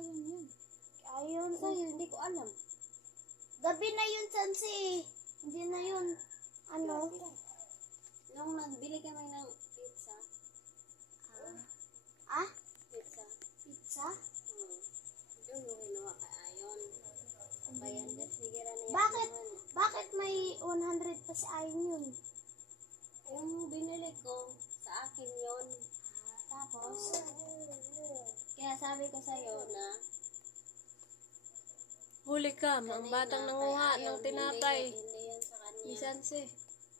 Ayon yun. Ayon sa'yo, hindi ko alam. Gabi na yun, Sansi. Hindi na yun. Ano? Nung nagbili kami ng pizza. Pizza. Pizza? Doon mo ginawa kay Ayon. Bayan desigira niya. Bakit may 100 pa si Ayon yun? Yung binili ko, sa akin yun. Tapos? Kaya sabi ko sa'yo na Huli ka, ang batang nanguha ng tinapay. Hindi yan sa kanya. Ni Sanse.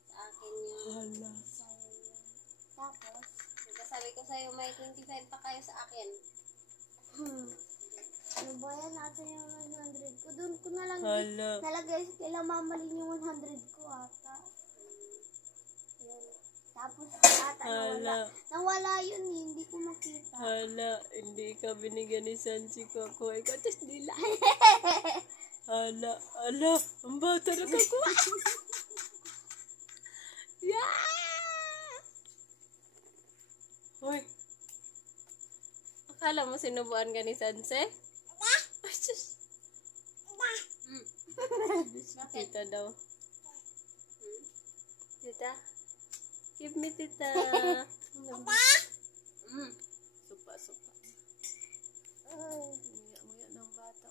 Sa akin yun. Tapos? Sabi ko sa'yo, may 25 pa kayo sa akin. Ano ba yan natin yung 100 ko? Doon ko na lang Hala. nalagay kila mamalin yung 100 ko ata. Yun. Tapos ata nawala yun, hindi ko makita. Hala, hindi ka binigyan ni Sansi ko. Ako ay katas nila. Hala, ang bata na kakuha. Yeah! Hoy. Akala mo sinubuan ka ni Sanse? Ay, sus. Tita daw. Tita? Give me tita. Supa. Nguya ng bata.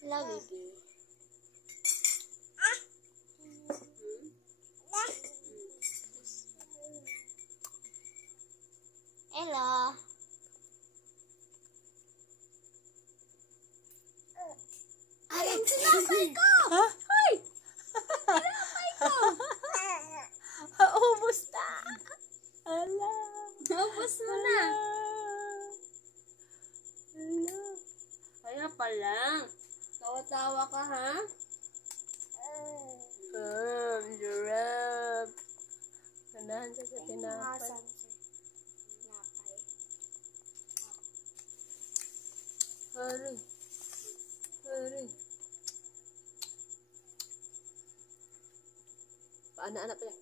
Love you. Hello. Ayun, sinapay ko! Ha? Hoy! Ubus na! Ala! Naubos mo na. Ala! Kaya pa lang. Tawa-tawa ka, ha? Sarap! Ganahan ka sa tinapay. Hari. Paano anak pala?